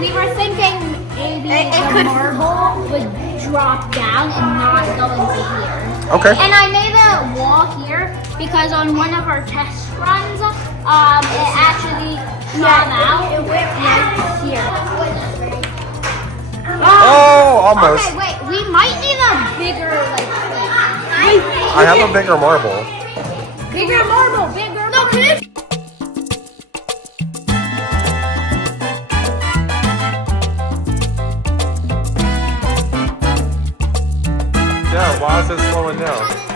we were thinking maybe the marble would drop down and not go into here. Okay. And I made a wall here because on one of our test runs, it actually came out. It went right here. Oh, almost. Okay, wait. We might need a bigger thing. I have a bigger marble. Bigger marble. Bigger. No, can it? Yeah, why is it slowing down?